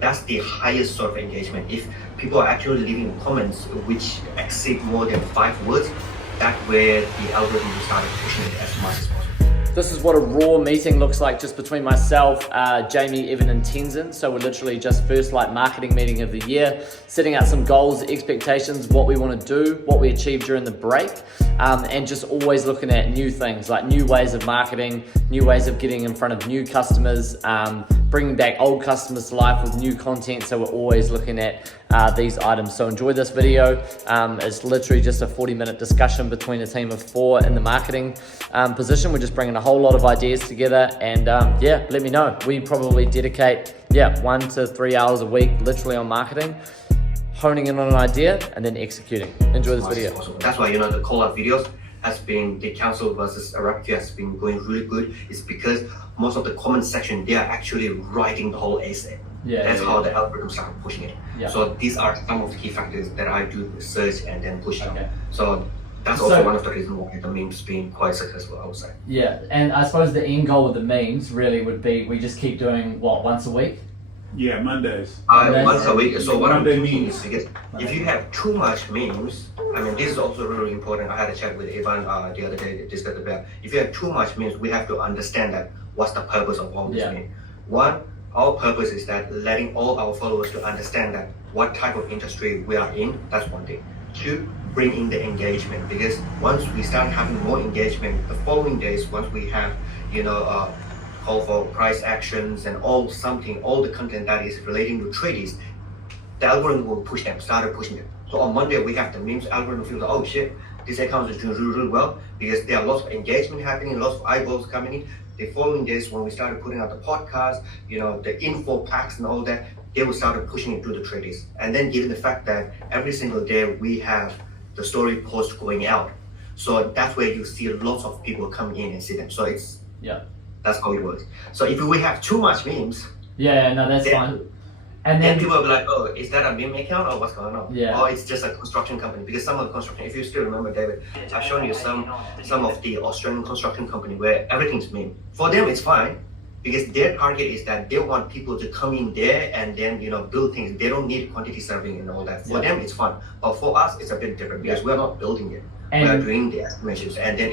that's the highest sort of engagement. If people are actually leaving comments which exceed more than 5 words, that's where the algorithm will start pushing it as much as possible. This is what a raw meeting looks like just between myself, Jamie, Evan, and Tenzin. So we're literally just first like marketing meeting of the year, setting out some goals, expectations, what we want to do, what we achieved during the break, and just always looking at new things like new ways of marketing, new ways of getting in front of new customers, bringing back old customers to life with new content. So we're always looking at these items. So enjoy this video. It's literally just a 40-minute discussion between a team of 4 in the marketing position. We're just bringing a whole lot of ideas together, and yeah, let me know. We probably dedicate 1 to 3 hours a week literally on marketing, honing in on an idea and then executing. Enjoy this video. That's why the call-out videos has been, the council versus Arabia has been going really good. It's because most of the comment section, they are actually writing the whole essay. That's how the algorithm started pushing it. So these are some of the key factors that I do research and then push them. So that's also one of the reasons why the memes being quite successful, I would say. Yeah, and I suppose the end goal with the memes really would be we just keep doing what, once a week? Yeah, Mondays. Once a week. So what I'm doing is, because if you have too much memes, I mean, this is also really important. I had a chat with Ivan the other day, discussed about, if you have too much memes, we have to understand that what's the purpose of all this meme. One, our purpose is that letting all our followers to understand that what type of industry we are in, that's one thing. 2, bring in the engagement, because once we start having more engagement, the following days, once we have, call for price actions and all the content that is relating to tradies, the algorithm will start pushing them. So on Monday, we have the memes algorithm feel like, oh shit, this account is doing really, really well, because there are lots of engagement happening, lots of eyeballs coming in. The following days, when we started putting out the podcast, the info packs and all that, they will start pushing it to the tradies. And then given the fact that every single day we have the story post going out, so that's where you see lots of people coming in and see them. So that's how it works. So if we have too much memes, that's fine. And then people will be like, oh, is that a meme account or what's going on? Yeah. Or it's just a construction company. Because some of the construction, if you still remember, David, I've shown you some of the Australian construction company where everything's meme. For them, it's fine, because their target is that they want people to come in there and then build things. They don't need quantity serving and all that. For them, it's fun. But for us, it's a bit different, because we're not building it. We are doing the estimations, and then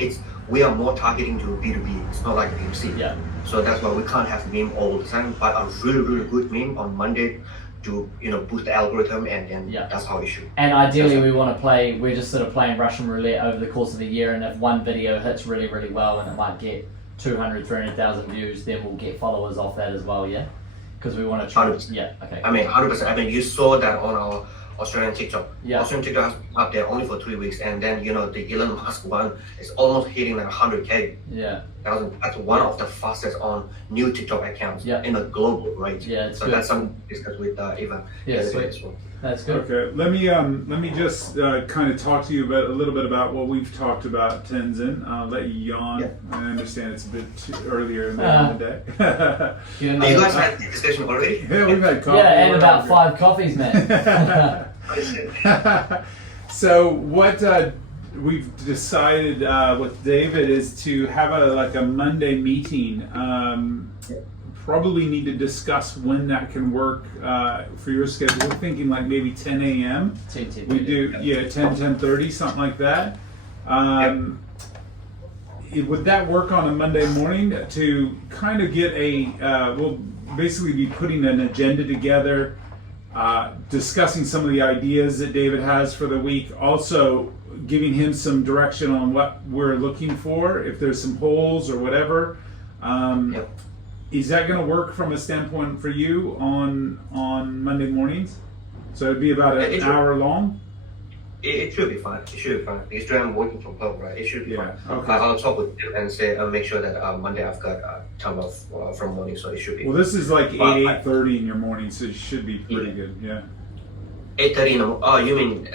we are more targeting to B2B. It's not like B2C. So that's why we can't have meme all the time. But a really, really good meme on Monday to boost the algorithm, and then that's how it should. And ideally, we want to play. We're just sort of playing Russian roulette over the course of the year, and if one video hits really, really well, and it might get 200, 300,000 views, then we'll get followers off that as well. Because we want to try. 100%. I mean, 100%. I mean, you saw that on our Australian TikTok. Australian TikTok has been up there only for 3 weeks, and then the Elon Musk one is almost hitting like 100K. That's one of the fastest on new TikTok accounts in the global, right? So good. That's something discussed with Ivan. Sweet. That's good. Okay, let me just kind of talk to you a little bit about what we've talked about, Tenzin. I'll let you yawn. I understand it's a bit too earlier in the day. You guys had the discussion already? Yeah, we've had coffee. And about 5 coffees, man. So what we've decided with David is to have a Monday meeting. Probably need to discuss when that can work for your schedule. We're thinking like maybe 10 a.m. We do 10:30, something like that. Would that work on a Monday morning to kind of get we'll basically be putting an agenda together, discussing some of the ideas that David has for the week, also giving him some direction on what we're looking for, if there's some holes or whatever. Is that going to work from a standpoint for you on Monday mornings? So it'd be about an hour long? It should be fine. Because I'm working from home, right? It should be fine. Okay. I'll talk with him and say, I'll make sure that Monday I've got time off from morning, so it should be. Well, this is like 8:30 in your morning, so it should be pretty good. 8:30 in the morning. Oh, you mean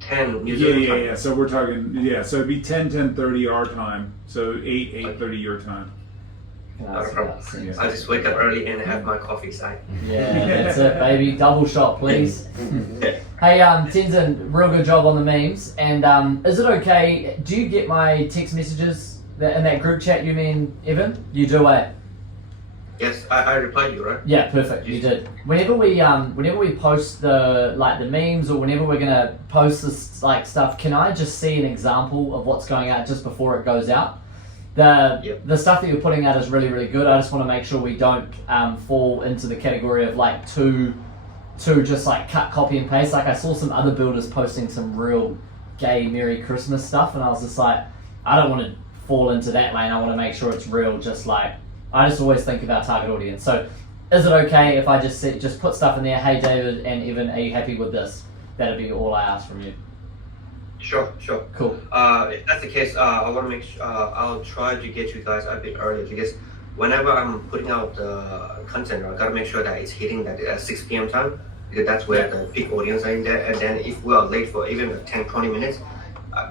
10 New Zealand time? Yeah. So we're talking, so it'd be 10:30 our time. So 8:30 your time. Not a problem. I just wake up early and have my coffee side. That's it, baby. Double shot, please. Hey, Tenzin, real good job on the memes. And is it okay? Do you get my text messages in that group chat? You mean Evan? You do it. Yes, I replied you, right? Yeah, perfect. You did. Whenever we post the memes, or whenever we're gonna post this like stuff, can I just see an example of what's going out just before it goes out? The stuff that you're putting out is really, really good. I just want to make sure we don't fall into the category of like too just like cut, copy and paste. Like I saw some other builders posting some real gay Merry Christmas stuff, and I was just like, I don't want to fall into that lane. I want to make sure it's real. Just like I just always think of our target audience. So is it okay if I just put stuff in there? Hey David and Evan, are you happy with this? That'd be all I ask from you. Sure. Cool. If that's the case, I want to make sure I'll try to get you guys a bit earlier, because whenever I'm putting out content, I gotta make sure that it's hitting that 6 p.m. time, because that's where the big audience are in there. And then if we are late for even 10-20 minutes,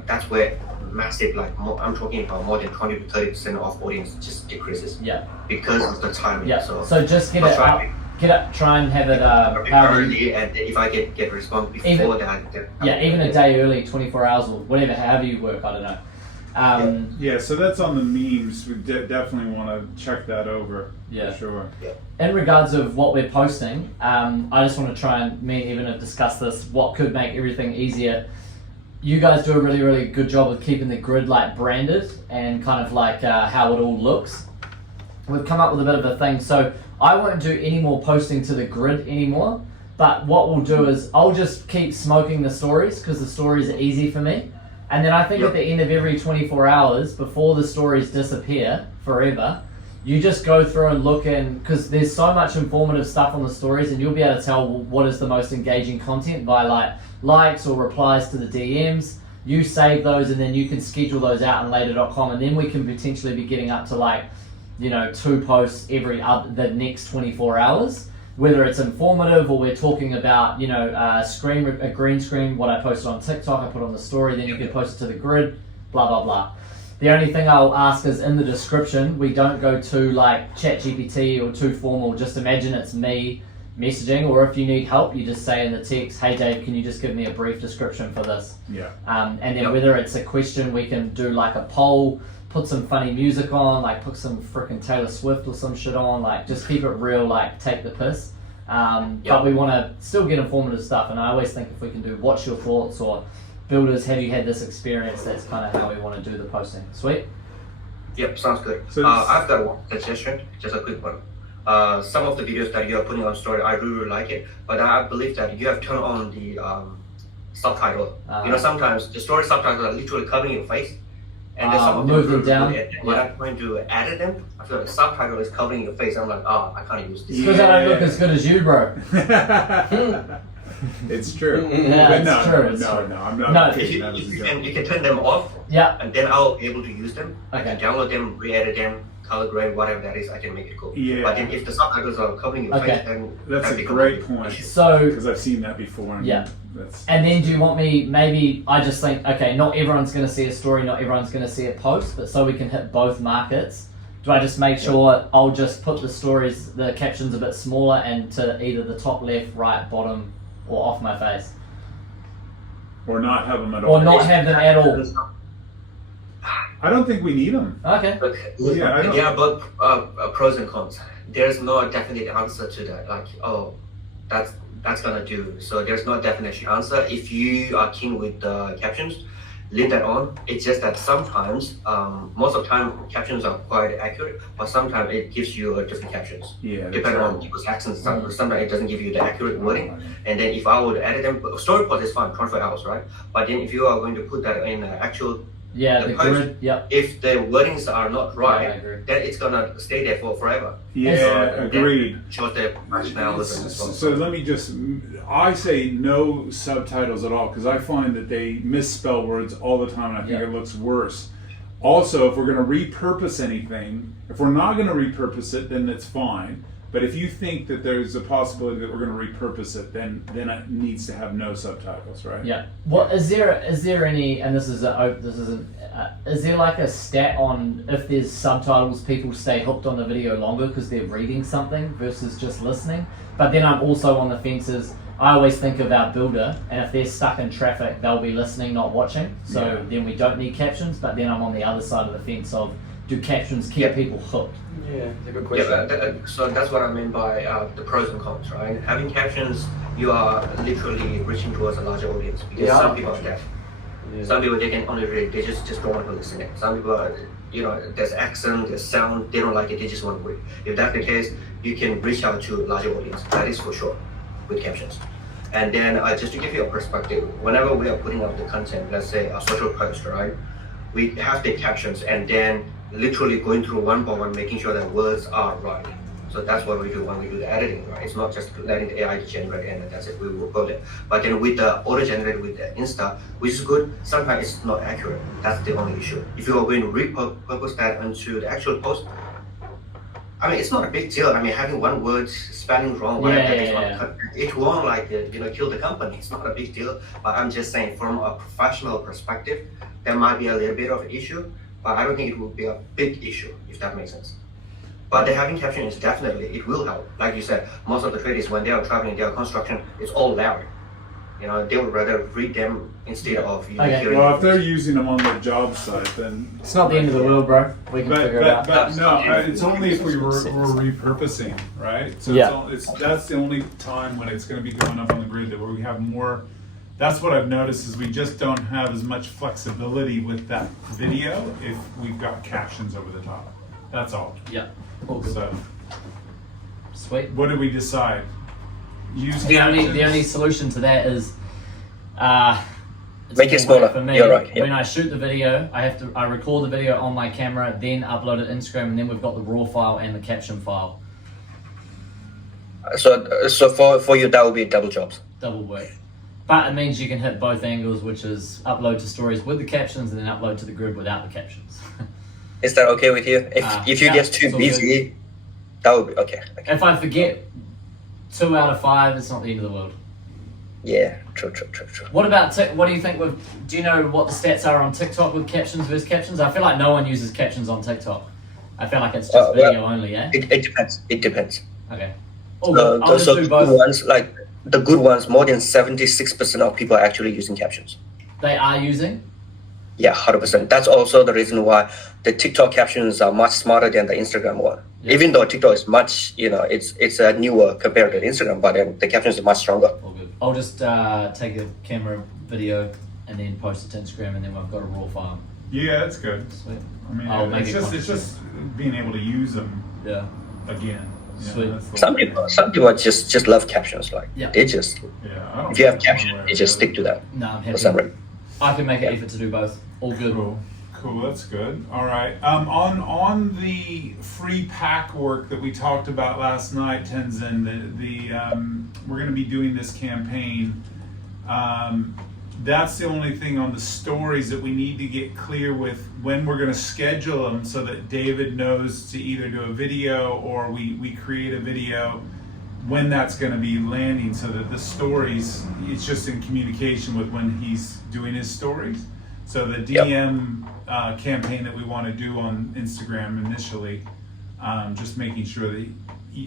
that's where massive, like I'm talking about more than 20 to 30% of audience just decreases. Yeah. Because of the timing. Yeah. So just get I'll it try up. Try and have it early, and if I get response before that, even a day early, 24 hours or whatever, however you work, I don't know. Yeah, so that's on the memes. We definitely want to check that over. Yeah, for sure. Yeah. In regards of what we're posting, I just want to try and me and Evan have discussed this. What could make everything easier? You guys do a really, really good job of keeping the grid like branded and kind of like how it all looks. We've come up with a bit of a thing, so I won't do any more posting to the grid anymore, but what we'll do is I'll just keep smoking the stories, because the stories are easy for me, and then I think at the end of every 24 hours, before the stories disappear forever, you just go through and look in, because there's so much informative stuff on the stories, and you'll be able to tell what is the most engaging content by like likes or replies to the DMs. You save those, and then you can schedule those out in later.com, and then we can potentially be getting up to like 2 posts every the next 24 hours, whether it's informative or we're talking about a green screen, what I posted on TikTok, I put on the story, then you can post it to the grid, blah blah blah. The only thing I'll ask is in the description, we don't go too like ChatGPT or too formal. Just imagine it's me messaging, or if you need help, you just say in the text, hey Dave, can you just give me a brief description for this? And then whether it's a question, we can do like a poll, put some funny music on, like put some freaking Taylor Swift or some shit on, like just keep it real, like take the piss. But we want to still get informative stuff, and I always think if we can do what's your thoughts or builders, have you had this experience, that's kind of how we want to do the posting. Sweet? Yep, sounds good. So I've got one suggestion, just a quick one. Some of the videos that you are putting on story, I really like it, but I believe that you have turned on the subtitle. Sometimes the story subtitles are literally covering your face, and then some of move them down. When I'm trying to edit them, I feel like the subtitle is covering your face. I'm like, I can't use this. Because I don't look as good as you, bro. It's true. Yeah, it's true. No, I'm not. You can turn them off. Yeah. And then I'll be able to use them. Okay. I can download them, re-edit them, color grade, whatever that is. I can make it cool. Yeah. But then if the subtitles are covering your face, then that's that a great point. So because I've seen that before. And and then do you want me? Maybe I just think, okay, not everyone's going to see a story, not everyone's going to see a post, but so we can hit both markets. Do I just make sure I'll just put the stories, the captions a bit smaller, and to either the top, left, right, bottom, or off my face? Or not have them at all. Or not have them at all. I don't think we need them. Okay. But pros and cons. There's no definite answer to that. Like, that's gonna do. So there's no definite answer. If you are keen with the captions, leave that on. It's just that sometimes, most of the time, captions are quite accurate, but sometimes it gives you different captions. Yeah. Depending on people's accents, sometimes it doesn't give you the accurate wording. And then if I would edit them, story post is fine, 24 hours, right? But then if you are going to put that in actual the grid, if the wordings are not right, then it's gonna stay there for forever. Yeah, agreed. Shows the rationalism as well. So let me I say no subtitles at all, because I find that they misspell words all the time, and I think it looks worse. Also, if we're going to repurpose anything, if we're not going to repurpose it, then it's fine. But if you think that there's a possibility that we're going to repurpose it, then it needs to have no subtitles, right? Yeah. Well, is there any? And is there like a stat on if there's subtitles, people stay hooked on the video longer because they're reading something versus just listening? But then I'm also on the fences. I always think of our builder, and if they're stuck in traffic, they'll be listening, not watching. So then we don't need captions. But then I'm on the other side of the fence of do captions keep Yeah. people hooked? Yeah, it's a good Yeah, question. so that's what I mean by the pros and cons, right? Having captions, you are literally reaching towards a larger audience because Yeah, I some like people are captions. deaf. Yeah. Some people they can only read, they just don't want to listen it. Some people are, there's accent, there's sound, they don't like it, they just want to read. If that's the case, you can reach out to a larger audience. That is for sure with captions. And then just to give you a perspective, whenever we are putting out the content, let's say a social post, right? We have the captions and then literally going through one by one, making sure that words are right. So that's what we do when we do the editing, right? It's not just letting the AI generate and that's it, we will code it. But then with the auto-generated with the Insta, which is good, sometimes it's not accurate. That's the only issue. If you are going to repurpose that into the actual post, I mean, it's not a big deal. I mean, having one word spelling wrong, it won't kill the company. It's not a big deal. But I'm just saying, from a professional perspective, there might be a little bit of an issue, but I don't think it will be a big issue, if that makes sense. But the having caption is definitely, it will help. Like you said, most of the tradies, when they are traveling, they are construction, it's all loud. They would rather read them instead of hearing. Well, if they're using them on their job site, then. It's not the end of the world, bro. We can figure it out. But no, it's only if we're repurposing, right? So Yeah. that's the only time when it's going to be going up on the grid that where we have more. That's what I've noticed is we just don't have as much flexibility with that video if we've got captions over the top. That's all. Yeah. All good. So Sweet. what did we decide? Use The captions? only solution to that is it's Make it more smaller. work for me. You're right, yeah. When I shoot the video, I record the video on my camera, then upload it to Instagram, and then we've got the raw file and the caption file. So for you, that would be double jobs. Double work. But it means you can hit both angles, which is upload to stories with the captions and then upload to the grid without the captions. Is that okay with you? If you yeah, get too it's all busy, that would be okay. If I forget 2 out of 5, it's not the end of the world. Yeah, true. What about what do you think do you know what the stats are on TikTok with captions versus captions? I feel like no one uses captions on TikTok. I feel like it's just video only, yeah? It depends. Okay. Oh, well, I'll just So do the both. good ones, like the good ones, more than 76% of people are actually using captions. They are using? Yeah, 100%. That's also the reason why the TikTok captions are much smarter than the Instagram one. Yeah. Even though TikTok is much, it's a newer compared to Instagram, but then the captions are much stronger. All good. I'll just take a camera video and then post it to Instagram and then we've got a raw file. Yeah, that's good. Sweet. I mean, I'll make it's it just consistent. being able to use them Yeah. again. Sweet. That's the Some way. people just love captions. Like Yeah. they just, Yeah, I don't if you have think one captions, way or they just the stick to that No, I'm for some happy. reason. I can make an effort to do both. All good. Cool. That's good. All right. On the free pack work that we talked about last night, Tenzin, we're going to be doing this campaign. That's the only thing on the stories that we need to get clear with when we're going to schedule them, so that David knows to either do a video or we create a video when that's going to be landing, so that the stories, it's just in communication with when he's doing his stories. So the DM campaign that we want to do on Instagram initially, just making sure that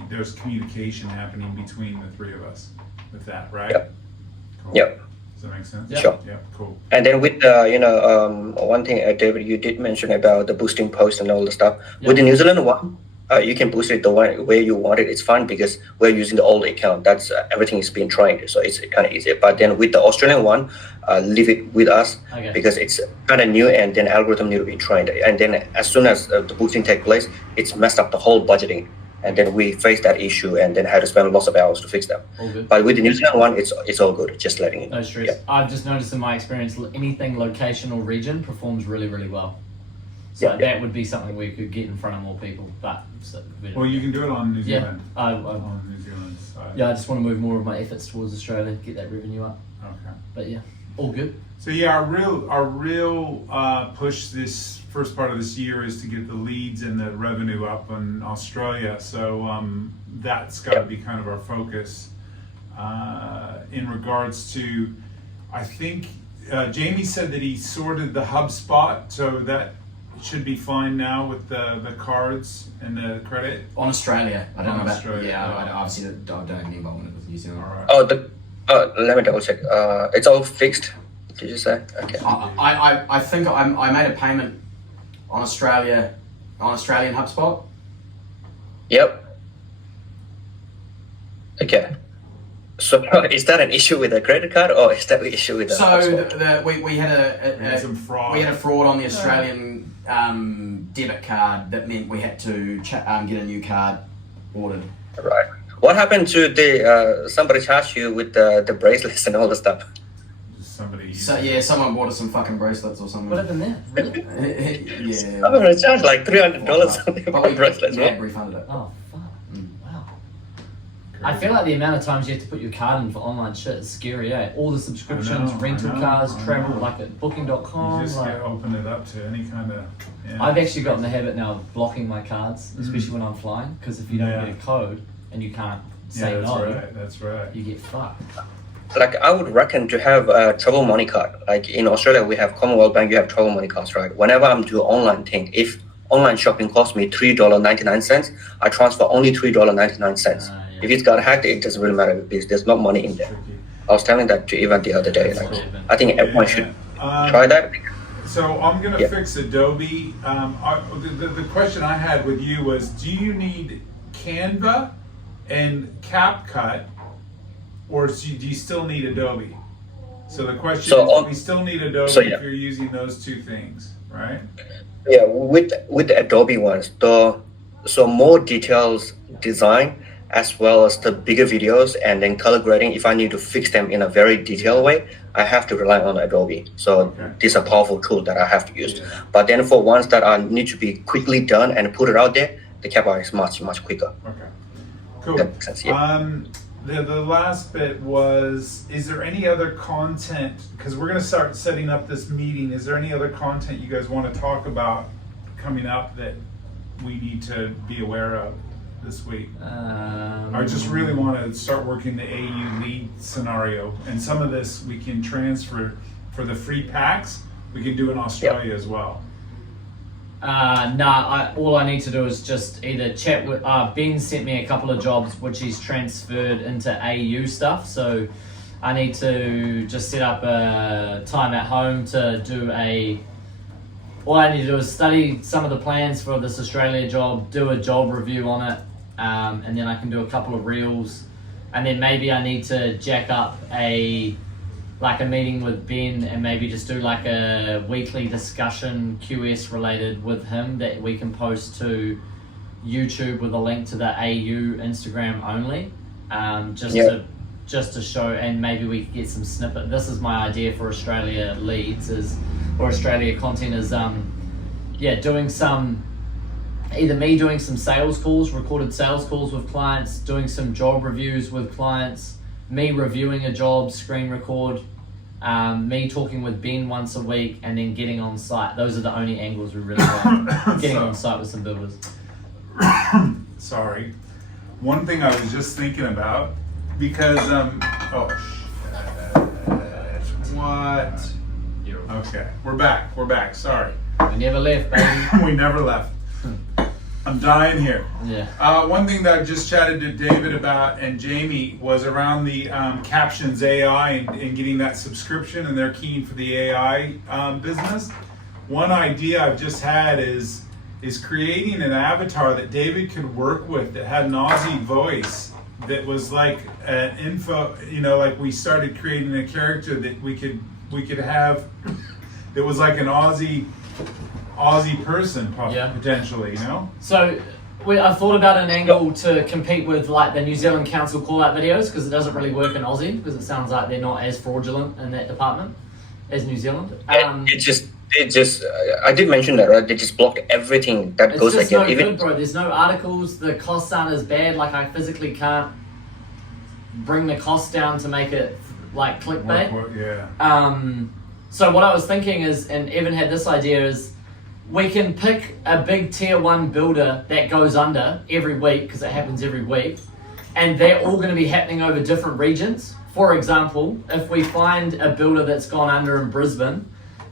there's communication happening between the three of us with that, right? Yep. Cool. Yep. Does that make sense? Yep. Sure. Yeah, cool. And then with one thing, David, you did mention about the boosting post and all the stuff. Yeah. With the New Zealand one, you can boost it the one where you want it. It's fine because we're using the old account. That's everything is being trained, so it's kind of easy. But then with the Australian one, leave it with us Okay. because it's kind of new, and then algorithm need to be trained. And then as soon as the boosting take place, it's messed up the whole budgeting. And then we face that issue, and then had to spend lots of hours to fix that. All good. But with the New Zealand one, it's all good. Just letting it. No stress. Yeah. I've just noticed in my experience, anything location or region performs really, really well. So Yeah. that would be something we could get in front of more people. But Well, you can do it on New yeah, Zealand. On New Zealand side. I just want to move more of my efforts towards Australia, get that revenue up. Okay. But yeah, all good. So yeah, our real push this first part of this year is to get the leads and the revenue up in Australia. So that's got to be kind of our focus. In regards to, I think Jamie said that he sorted the HubSpot, so that should be fine now with the cards and the credit. On Australia, I don't On know about. Australia, Yeah, yeah. I obviously don't have any involvement with New Zealand. All right. Oh, let me double check. It's all fixed. Did you say? Okay. I think I made a payment on Australia on Australian HubSpot. Yep. Okay. So is that an issue with a credit card or is that an issue with a So HubSpot? we had We had some fraud. We had a fraud on the Australian debit card that meant we had to get a new card ordered. Right. What happened to the somebody charged you with the bracelets and all the stuff? Somebody. So yeah, someone bought us some fucking bracelets or something. What happened there? Really? Yeah. I'm gonna charge like $300 something But for we bracelets. yeah, Right? refunded it. Oh, fuck. Wow. I feel like the amount of times you have to put your card in for online shit is scary, eh? All the subscriptions, rental cars, travel, like at You booking.com. just Like, can't open it up to any kind of. Yeah. I've actually got in the habit now of blocking my cards, especially when I'm flying, because if you don't Yeah. get a code and you can't say Yeah, that's no, right. That's right. you get fucked. Like I would reckon to have a travel money card. Like in Australia, we have Commonwealth Bank. You have travel money cards, right? Whenever I'm doing online thing, if online shopping costs me $3.99, I transfer only $3.99. Yeah. If it's got hacked, it doesn't really matter because there's not money in there. Tricky. I was telling that to Evan the other day. Like, I think everyone should Um, try that. So I'm gonna Yeah. fix Adobe. The question I had with you was, do you need Canva and CapCut, or do you still need Adobe? So the question So is, on- we still need Adobe so, yeah. if you're using those two things, right? Yeah, with the Adobe ones, so more details design as well as the bigger videos and then color grading. If I need to fix them in a very detailed way, I have to rely on Adobe. So Okay. this is a powerful tool that I have to use. Yeah. But then for ones that are need to be quickly done and put it out there, the Canva is much quicker. Okay. Cool. That makes sense. Yeah. The last bit was, is there any other content, because we're going to start setting up this meeting, is there any other content you guys want to talk about coming up that we need to be aware of this week? I just really want to start working the AU lead scenario, and some of this we can transfer for the free packs, we can do in Australia as well. All I need to do is just either chat with Ben sent me a couple of jobs which he's transferred into AU stuff, so I need to just set up a time at home to do all I need to do is study some of the plans for this Australia job, do a job review on it, and then I can do a couple of reels, and then maybe I need to jack up a meeting with Ben and maybe just do like a weekly discussion QS related with him that we can post to YouTube with a link to the AU Instagram only, just to show, and maybe we can get some snippet. This is my idea for Australia leads or Australia content is doing some, either me doing some sales calls, recorded sales calls with clients, doing some job reviews with clients, me reviewing a job, screen record, me talking with Ben once a week, and then getting on site. Those are the only angles we really want. Getting on site with some builders. Sorry. One thing I was just thinking about, because what? Okay, we're back. Sorry. We never left, baby. We never left. I'm dying here. Yeah. One thing that I just chatted to David about and Jamie was around the Captions AI and getting that subscription, and they're keen for the AI business. One idea I've just had is creating an avatar that David could work with that had an Aussie voice that was like an info, like we started creating a character that we could have that was like an Aussie person potentially, So I thought about an angle to compete with like the New Zealand Council call-out videos, because it doesn't really work in Aussie, because it sounds like they're not as fraudulent in that department as New Zealand. It just I did mention that, right? They just blocked everything that It's goes just like no even good, bro. There's no articles. The costs aren't as bad. Like I physically can't bring the cost down to make it like clickbait. Yeah. So what I was thinking is, and Evan had this idea, is we can pick a big tier 1 builder that goes under every week, because it happens every week, and they're all going to be happening over different regions. For example, if we find a builder that's gone under in Brisbane,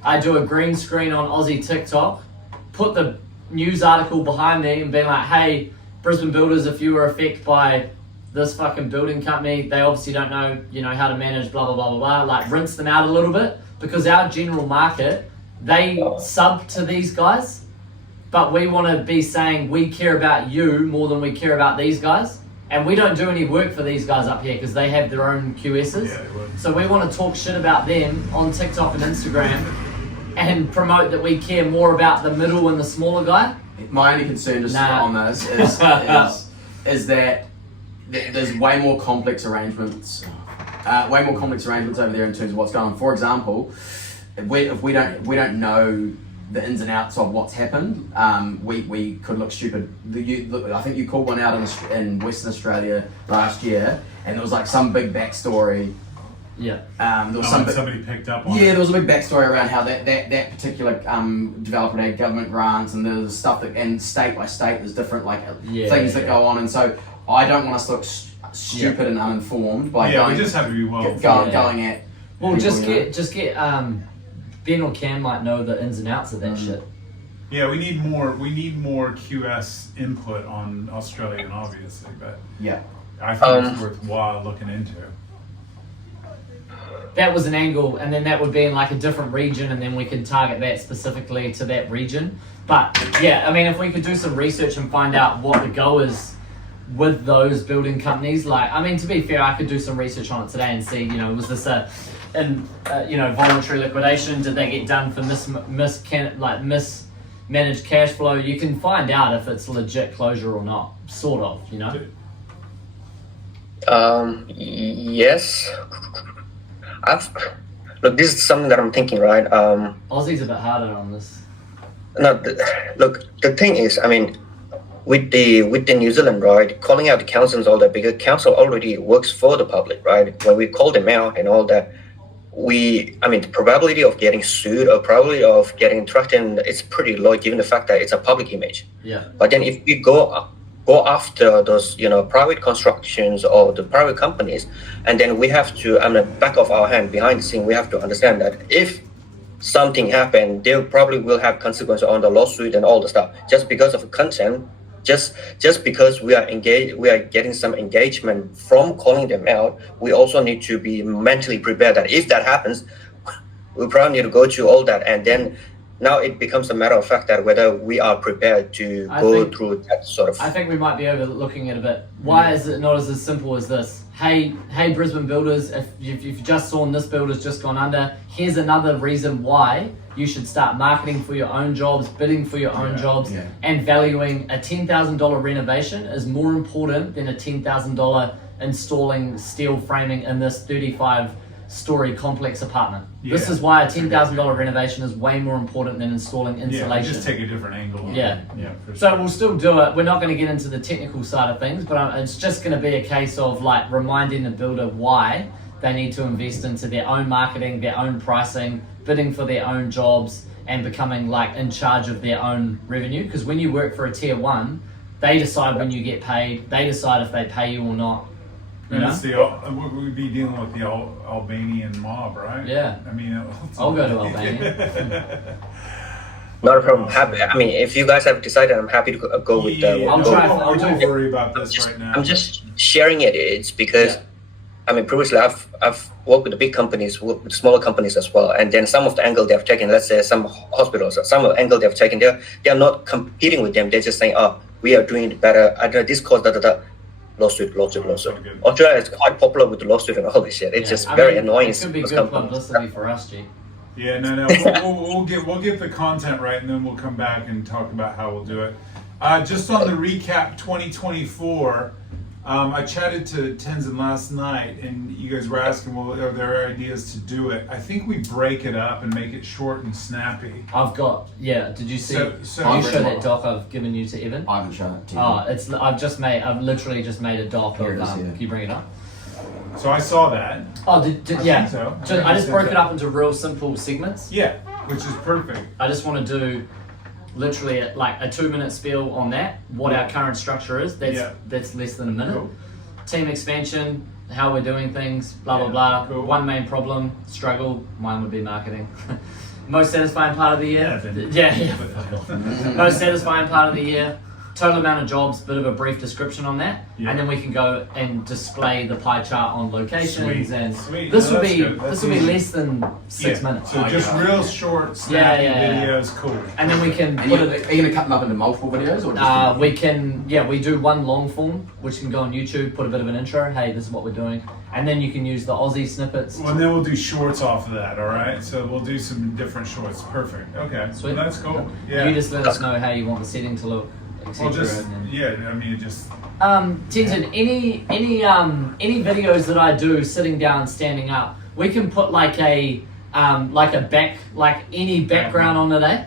I do a green screen on Aussie TikTok, put the news article behind me and be like, hey, Brisbane builders, if you were affected by this fucking building company, they obviously don't know, how to manage blah, blah, blah, blah, blah, like rinse them out a little bit, because our general market, they sub to these guys, but we want to be saying we care about you more than we care about these guys. And we don't do any work for these guys up here because they have their own QSs. Yeah, they would. So we want to talk shit about them on TikTok and Instagram and promote that we care more about the middle and the smaller guy. My only concern just on this is that there's way more complex arrangements. Over there in terms of what's going on. For example, if we don't know the ins and outs of what's happened, we could look stupid. I think you called one out in Western Australia last year, and there was like some big backstory. Yeah. There was somebody picked up on. Yeah, there was a big backstory around how that particular developer had government grants, and there's stuff that, and state by state there's different things that go on, and so I don't want us to look stupid and uninformed by we just have to be well going at. Well, just get Ben or Cam might know the ins and outs of that shit. Yeah, we need more QS input on Australian, obviously, but yeah, I think it's worthwhile looking into. That was an angle, and then that would be in like a different region, and then we could target that specifically to that region. But yeah, I mean, if we could do some research and find out what the go is with those building companies, like, I mean, to be fair, I could do some research on it today and see, was this voluntary liquidation? Did they get done for mismanaged cash flow? You can find out if it's legit closure or not, sort of, Yes. Look, this is something that I'm thinking, right? Aussie's a bit harder on this. No, the thing is, I mean, with the New Zealand, right, calling out the councils, all that, because council already works for the public, right? When we call them out and all that, the probability of getting sued or probability of getting threatened is pretty low, given the fact that it's a public image. Yeah. But then if we go after those, private constructions or the private companies, and then we have to, back of our hand, behind the scene, we have to understand that if something happened, they probably will have consequences on the lawsuit and all the stuff. Just because of content, just because we are engaged, we are getting some engagement from calling them out, we also need to be mentally prepared that if that happens, we probably need to go through all that, and then now it becomes a matter of fact that whether we are prepared to go through that sort of. I think we might be overlooking it a bit. Why is it not as simple as this? Hey, Brisbane builders, if you've just saw this builder's just gone under, here's another reason why you should start marketing for your own jobs, bidding for your own jobs, and valuing a $10,000 renovation is more important than a $10,000 installing steel framing in this 35-story complex apartment. Yeah, this is why a $10,000 renovation is way more important than installing insulation. Yeah, just take a different angle on Yeah. it. Yeah, for sure. So we'll still do it. We're not going to get into the technical side of things, but it's just going to be a case of like reminding the builder why they need to invest into their own marketing, their own pricing, bidding for their own jobs, and becoming like in charge of their own revenue. Because when you work for a tier one, they decide when you get paid. They decide if they pay you or not. It's we'd be dealing with the Albanian mob, right? Yeah. I mean, I'll go to Albania. Not a problem. If you guys have decided, I'm happy to go with the. Don't worry about this right now. I'm just sharing it. It's because, previously I've worked with the big companies, with smaller companies as well, and then some of the angle they've taken, let's say some hospitals, some of the angle they've taken, they're not competing with them. They're just saying, we are doing it better. I know this cost lawsuit. Australia is quite popular with the lawsuit and all this shit. It's just very annoying. It could be good publicity for us, G. Yeah, no. We'll get the content right, and then we'll come back and talk about how we'll do it. Just on the recap 2024, I chatted to Tenzin last night, and you guys were asking, well, are there ideas to do it? I think we break it up and make it short and snappy. Did you see? So you show that doc I've given you to Evan? I haven't shown it to you. I've literally just made a doc of. Can you bring it up? So I saw that. I think so. I just broke it up into real simple segments. Yeah, which is perfect. I just want to do literally like a 2-minute spiel on that, what our current structure is. That's less than a minute. Cool. Team expansion, how we're doing things, blah blah blah. Cool. One main problem, struggle. Mine would be marketing. Most satisfying part of the year. Yeah. Most satisfying part of the year. total amount of jobs, bit of a brief description on that, Yeah. and then we can go and display the pie chart on locations. And Sweet. this No, will that's be good. That's this will be easy. less than 6 Yeah. minutes. So just real short, snappy videos, cool. And then we can And put you, it. are you going to cut them up into multiple videos, or just We do one long form, which can go on YouTube, put a bit of an intro, hey, this is what we're doing. And then you can use the Aussie snippets. Well, and then we'll do shorts off of that, all right? So we'll do some different shorts. Perfect. Okay. Sweet. Well, that's cool. Yeah. You just let us know how you want the setting to look, etc. Well, just, and then... yeah, I mean, just... Tenzin, any videos that I do sitting down, standing up, we can put like any background on it, eh?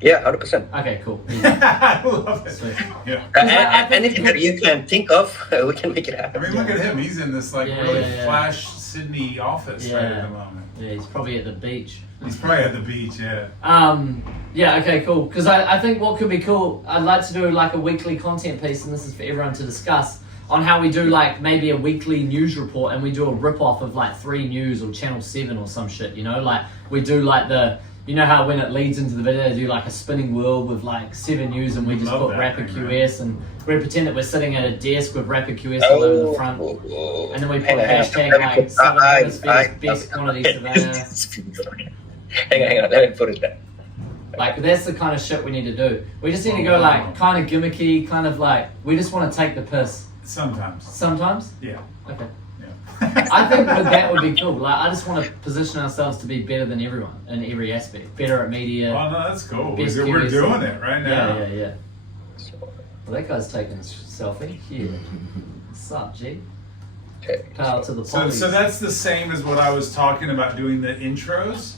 Yeah, 100%. Okay, cool. I love it. Sweet. Yeah. Anything that you can think of, we can make it I happen. mean, look at him. He's in this like Yeah, really yeah, yeah. flash Sydney office right at the moment. Yeah, he's probably at the beach. He's probably at the beach, yeah. Yeah, okay, cool. Because I think what could be cool, I'd like to do like a weekly content piece, and this is for everyone to discuss, on how we do like maybe a weekly news report, and we do a rip-off of like 3 News or Channel 7 or some shit, you know? Like, we do like you know how when it leads into the video, they do like a spinning wheel with like 7 News, and we just Love put that Rapid thing, QS, and we pretend that we're sitting at a desk with Rapid QS all over the front. And then we put hashtag like Southern Hemisphere's best quantity surveyor. Hang on, let me put it down. Like, that's the kind of shit we need to do. We just need to go like kind of gimmicky, kind of like, we just want to take the piss. Sometimes. Sometimes? Yeah. Okay. Yeah. I think that would be cool. Like, I just want to position ourselves to be better than everyone in every aspect. Better at media. Oh, no, that's cool. Best We're QS. doing it right now. Yeah. Well, that guy's taking a selfie. Yeah. What's up, G? Okay. Power to the So pollies. that's the same as what I was talking about doing the intros.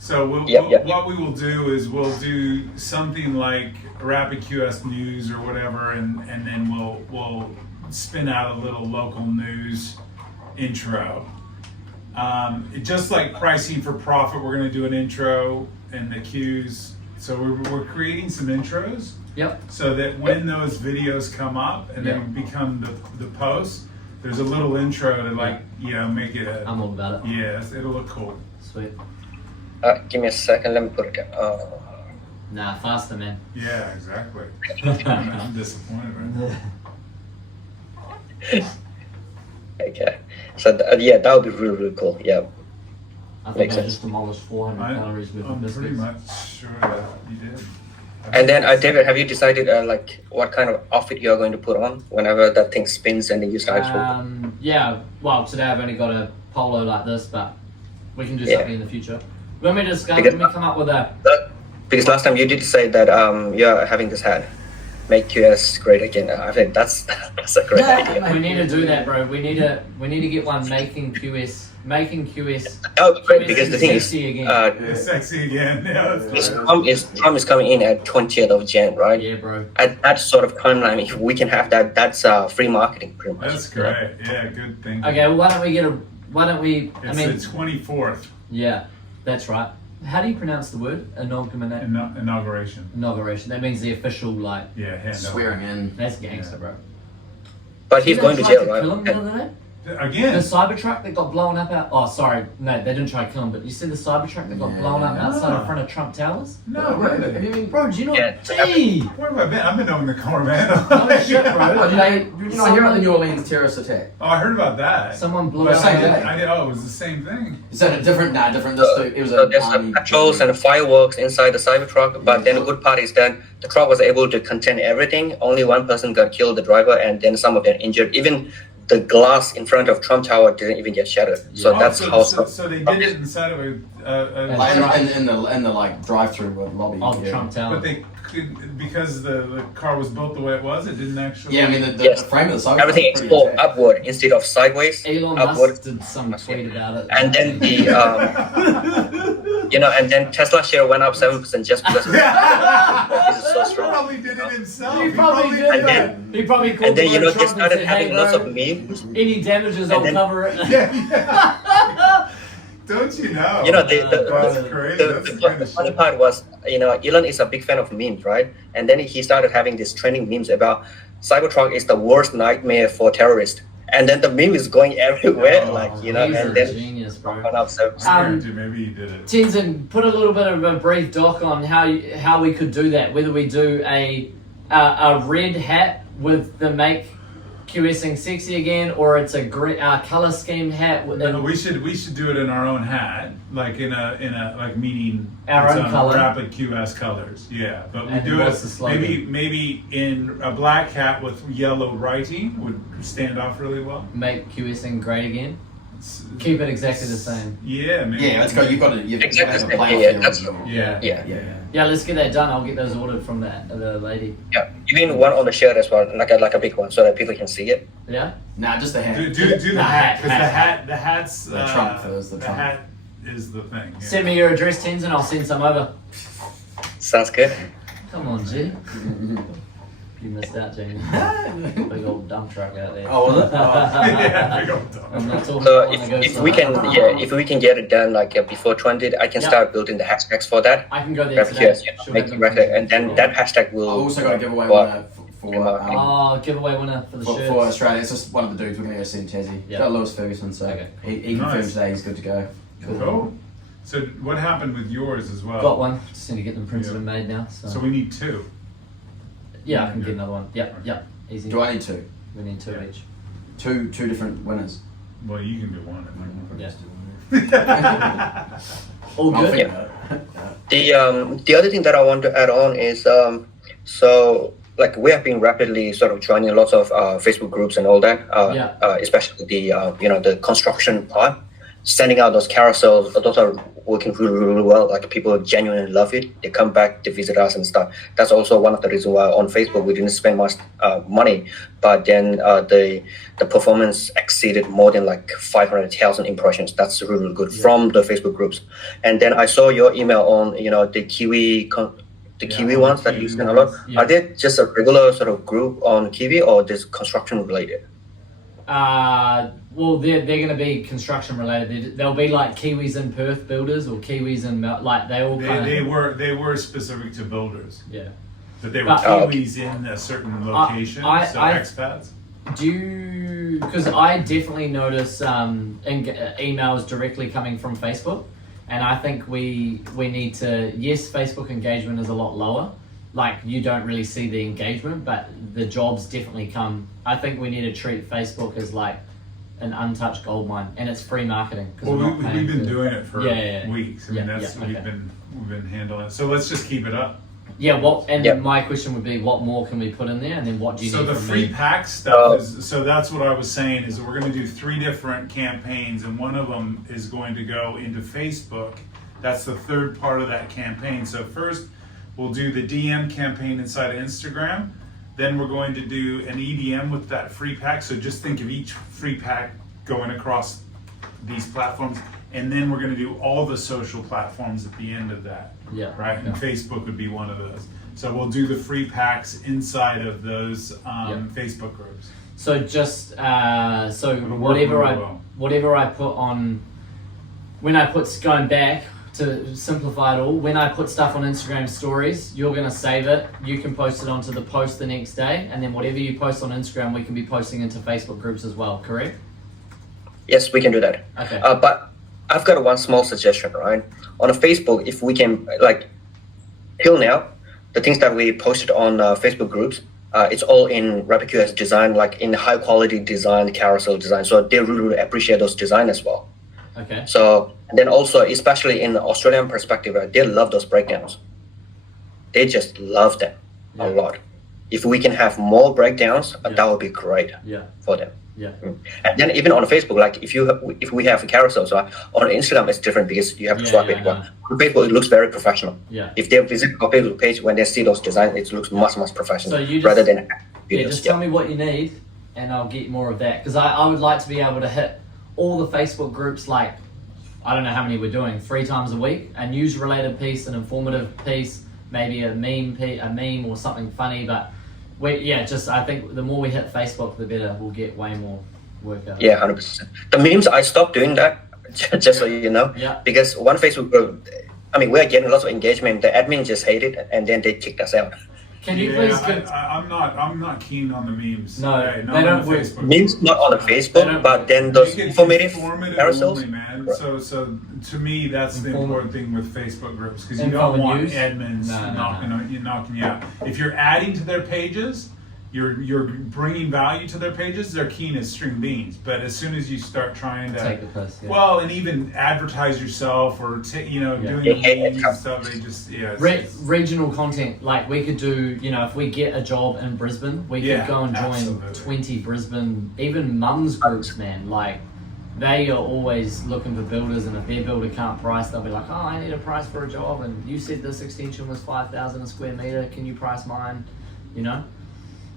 So Yep. what we will do is we'll do something like Rapid QS News or whatever, and then we'll spin out a little local news intro. Just like pricing for profit, we're going to do an intro and the cues. So we're creating some intros. Yep. So that when those videos come up and then become the post, there's a little intro to make it a. I'm all about it. Yes, it'll look cool. Sweet. Give me a second, let me put it down. Nah, faster, man. Yeah, exactly. I'm disappointed right now. Okay. So, that would be really, really cool. Yeah. I think Makes I sense. just demolished 400 calories worth of I'm pretty biscuits. much sure that you did. And then, David, have you decided what kind of outfit you're going to put on whenever that thing spins and then you start to... Yeah, well, today I've only got a polo like this, but we can do something in the future. When we discuss, when we come up with a... Because last time you did say that you're having this hat, make QS great again. I think that's a great idea. We need to do that, bro. We need to get one making QS. That would be great because the thing is, sexy again. It's sexy again. Yeah, that's right. Trump is coming in at 20th of Jan, right? Yeah, bro. At that sort of timeline, if we can have that, that's free marketing, pretty much. That's great. Yeah, good thing. Okay, well, why don't we? It's the 24th Yeah, that's right. How do you pronounce the word? inauguration. Inauguration. That means the official, like, Yeah, hand swearing in. that's gangster, Yeah. bro. But he's See, going they to tried jail, kill him the right? other day? over. Again. The Cybertruck that got blown up out. Oh, sorry. No, they didn't try to kill him, but you see the Cybertruck that got blown up outside in front of Trump Towers? No, really. Bro, do you know? Yeah. Gee! Where have I been? I've been over in the corner, man. No shit, bro. What, did you not hear about the New Orleans terrorist attack? Oh, I heard about that. Someone blew But up. Same I thing. did. Oh, it was the same thing. Is that different? Nah, different. It was So a there's army. patrols and fireworks inside the Cybertruck, but then the good part is that the truck was able to contain everything. Only one person got killed, the driver, and then some of them injured. Even the glass in front of Trump Tower didn't even get shattered. So Oh, that's how. So they did it inside of a Like in the like drive-through lobby. Oh, the yeah. Trump Tower. but they could, because the car was built the way it was, it didn't actually. Yeah, I mean the Yes. frame of the Cybertruck Everything is pretty exploded intact. upward instead of sideways. Elon upward. Musk did some tweet about it. And then the and then Tesla share went up 7% just because this is so He strong. probably did it himself. He probably did And that. then- He probably called And then Donald they Trump and started said, having hey, lots bro, of memes. any damages, I'll then- cover it. Yeah. Don't you know? You know, That's crazy. That's the kind the of funny shit. part was, Elon is a big fan of memes, right? And then he started having these trending memes about Cybertruck is the worst nightmare for terrorists. And then the meme is going everywhere, Oh, He's and a then genius, bro. went up 7%. Guarantee maybe he did it. Tenzin, put a little bit of a brief doc on how we could do that. Whether we do a a red hat with the make QSing sexy again, or it's a color scheme hat. No, we should do it in our own hat, like in a like meaning Our own color. Rapid QS colors. Yeah, but we And do what's it the slogan? maybe in a black hat with yellow writing would stand off really well. Make QSing great again. Keep it exactly the same. Yeah, maybe. Yeah, it's got you've got to Exactly have a the same. playoff Yeah, here. that's- Yeah. Yeah. Yeah, let's get that done. I'll get those ordered from the lady. Yeah, even one on the shirt as well, like a big one, so that people can see it. Yeah. Nah, just the hat. Do the The hat, because hat. the hat's The trunk first, the the trunk. hat is the thing. Yeah. Send me your address, Tenzin. I'll send some over. Sounds good. Come on, G. You missed out, Jamie. Big old dump truck out there. Oh, was it? Oh. Yeah, big old dog. I'm not talking So about when I go if we can, if we can get it done like before 20, I can Yeah. start building the hashtags for that. I can go there Grab today. QS, She'll make have it them right, and then that hashtag will. I've also got a giveaway go up. winner for Oh, giveaway winner for the for shirts. Australia. It's just one of the dudes we're going to go see in Tassie. Yeah. Got Lewis Ferguson, so Okay. he confirmed Nice. today he's good to go. Cool. So what happened with yours as well? Got one. Just need to get them printed Yeah. and made now. So, So we need two. yeah, I can get another one. Yep. Easy. Do I need two? We need two Yeah. each. Two different winners. Well, you can do one. Yeah. Yeah. All I'll good. figure it out. The other thing that I want to add on is so like we have been rapidly sort of joining lots of Facebook groups and all that, especially the the construction part, sending out those carousels. Those are working really well. Like people genuinely love it. They come back, they visit us and stuff. That's also one of the reasons why on Facebook we didn't spend much money, but then the performance exceeded more than like 500,000 impressions. That's really good from the Facebook groups. And then I saw your email on the Kiwi. The Kiwi ones that you send a lot. Yeah. Are they just a regular sort of group on Kiwi, or this construction related? Well, they're going to be construction related. They'll be like Kiwis in Perth builders or Kiwis in like they all kind of. They were specific to builders, Yeah. but they were But- Kiwis in a certain location, so expats. Do you? Because I definitely notice emails directly coming from Facebook, and I think we need to. Yes, Facebook engagement is a lot lower. Like you don't really see the engagement, but the jobs definitely come. I think we need to treat Facebook as like an untouched gold mine, and it's free marketing. Well, we've been doing it for Yeah. weeks. I mean, Yeah, that's yeah, okay. we've been handling it. So let's just keep it up. Yeah. Yeah. My question would be, what more can we put in there, and then what do you So need the from free me? pack stuff is. So that's what I was saying is we're going to do 3 different campaigns, and one of them is going to go into Facebook. That's the third part of that campaign. So first, we'll do the DM campaign inside of Instagram. Then we're going to do an EDM with that free pack. So just think of each free pack going across these platforms. And then we're going to do all the social platforms at the end of that. Yeah. Right? And Yeah. Facebook would be one of those. So we'll do the free packs inside of those Facebook groups. So just so It'll work really well. whatever I put on when I put going back to simplify it all, when I put stuff on Instagram stories, you're gonna save it. You can post it onto the post the next day, and then whatever you post on Instagram, we can be posting into Facebook groups as well. Correct? Yes, we can do that. Okay. But I've got one small suggestion, right? On a Facebook, if we can, like, till now, the things that we posted on Facebook groups, it's all in RapidQS design, like in high quality design, carousel design. So they really appreciate those design as well. Okay. So and then also, especially in the Australian perspective, they love those breakdowns. They just love them a lot. If we can have more breakdowns, that would be great Yeah. for them. Yeah. And then even on Facebook, like if we have a carousel, so on Instagram it's different because you have to swipe it. But on Facebook it looks very professional. Yeah. If they visit our Facebook page, when they see those designs, it looks much professional So you just- rather than Yeah, videos. just tell me what you need, and I'll get more of that. Because I would like to be able to hit all the Facebook groups, like, I don't know how many we're doing, 3 times a week, a news-related piece, an informative piece, maybe a meme or something funny. But I think the more we hit Facebook, the better. We'll get way more work out. Yeah, 100%. The memes, I stopped doing that, just so you know, Yeah. because one Facebook group, I mean, we're getting lots of engagement. The admin just hate it, and then they kicked us out. Can you Yeah, please give... I'm not keen on the memes. No, okay, not they don't on the work. Facebook. Memes not on the They Facebook, don't- but then those Make it informative informative carousels. only, man. So to me, that's the important thing with Facebook groups, because you Info don't and want news? admins No. knocking you out. If you're adding to their pages, you're bringing value to their pages. They're keen as string beans. But as soon as you start trying to Take the piss, yeah. well, and even advertise yourself or doing Yeah. the memes and stuff, they just Regional content, like we could do, if we get a job in Brisbane, we could Yeah, go and join absolutely. 20 Brisbane, even mums groups, man. Like, they are always looking for builders, and if their builder can't price, they'll be like, oh, I need a price for a job, and you said this extension was 5,000 a square meter, can you price mine?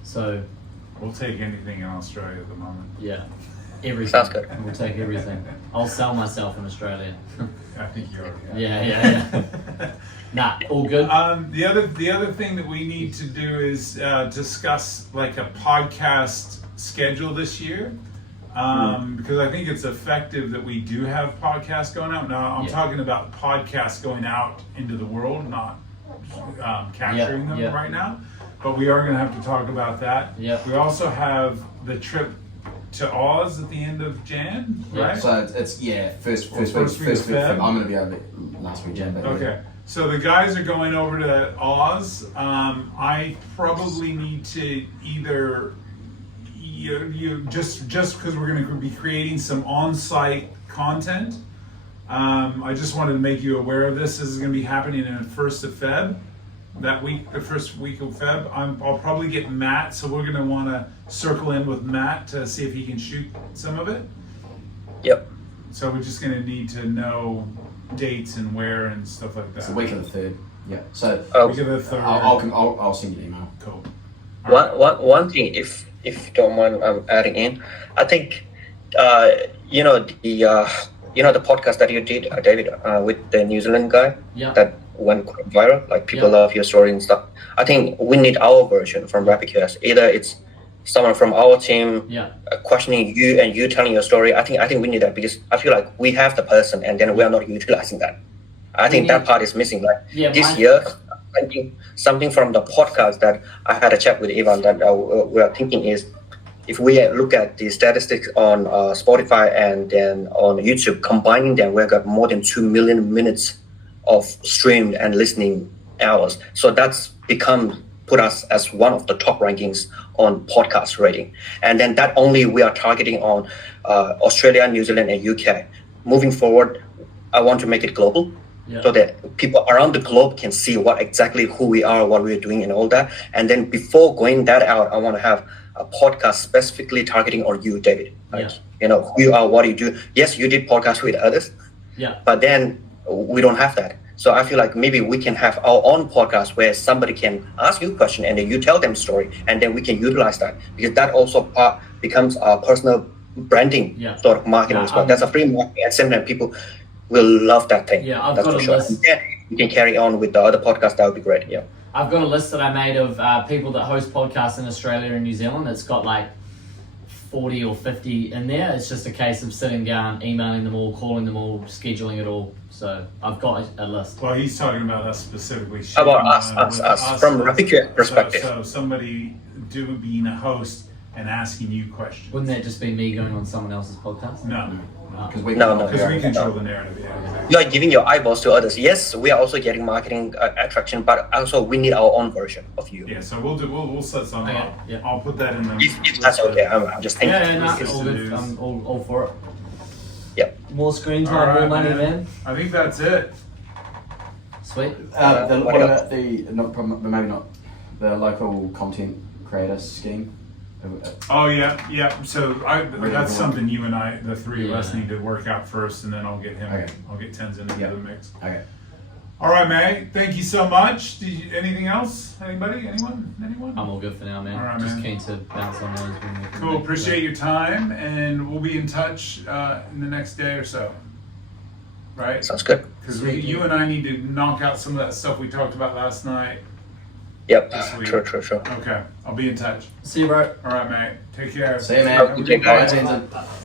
So, we'll take anything in Australia at the moment. yeah, everything. Sounds good. We'll take everything. I'll sell myself in Australia. I think you already have. Yeah. Nah, all good. The other thing that we need to do is discuss like a podcast schedule this year, because I think it's effective that we do have podcasts going out. Now I'm talking about podcasts going out into the world, not capturing them right now. But we are going to have to talk about that. Yep. We also have the trip to Oz at the end of Jan, right? So it's first week. Feb. I'm gonna be over there last week, Jan. But Okay, so the guys are going over to Oz. I probably need to either you just because we're going to be creating some on-site content. I just wanted to make you aware of this. This is going to be happening in the 1st of Feb. That week, the first week of Feb, I'll probably get Matt, so we're going to want to circle in with Matt to see if he can shoot some of it. Yep. So we're just going to need to know dates and where and stuff like that. it's the week of the 3rd. Yeah. So Week of the 3rd. I'll send you an email. Cool. One thing, if you don't mind, adding in, I think the podcast that you did, David, with the New Zealand guy, that went quite viral. Like people love your story and stuff. I think we need our version from RapidQS. Either it's someone from our team questioning you and you telling your story. I think we need that, because I feel like we have the person and then we are not utilizing that. I think that part is missing. Like this year, I think something from the podcast that I had a chat with Ivan that we are thinking is, if we look at the statistics on Spotify and then on YouTube, combining them, we've got more than 2 million minutes of streamed and listening hours. So that's put us as one of the top rankings on podcast rating. And then that only we are targeting on Australia, New Zealand, and UK. Moving forward, I want to make it global, so that people around the globe can see who we are, what we're doing, and all that. And then before going that out, I want to have a podcast specifically targeting on you, David. Who you are, what you do. Yes, you did podcasts with others, but then we don't have that. So I feel like maybe we can have our own podcast where somebody can ask you a question and then you tell them a story, and then we can utilize that, because that also becomes our personal branding sort of marketing as well. That's a free marketing, and same time people will love that thing. Yeah, I've that's got for a sure. list. And then we can carry on with the other podcast. That would be great. Yeah. I've got a list that I made of people that host podcasts in Australia and New Zealand. It's got like 40 or 50 in there. It's just a case of sitting down, emailing them all, calling them all, scheduling it all. So I've got a list. Well, he's talking about us specifically. How about us from RapidQS perspective? So somebody being a host and asking you questions. Wouldn't that just be me going on someone else's podcast? No. Because we control the narrative. Yeah, You are giving your eyeballs to others. Yes, we are also getting marketing attraction, but also we need our own version of you. Yeah, so we'll set something up. Yeah. I'll put that in the. If that's okay, I'm just thinking. All good. I'm all for it. Yep. More screen time, more money, man. I think that's it. Sweet. What about maybe not the local content creator scheme? Oh yeah. So that's something you and I, the three of us, need to work out first, and then I'll get him. Okay. I'll get Tenzin into the mix. Okay. All right, May. Thank you so much. Anything else? Anybody? Anyone? I'm all good for now, man. All right, just man. keen to bounce on those. when we can Cool. make Appreciate your time, and we'll be in touch in the next day or so. Right? Sounds good. Because you and I need to knock out some of that stuff we talked about last night. Yep. This week. True. Okay. I'll be in touch. See you, bro. All right, mate. Take care. See you, man. Have a good Take care. day. Bye, Tenzin.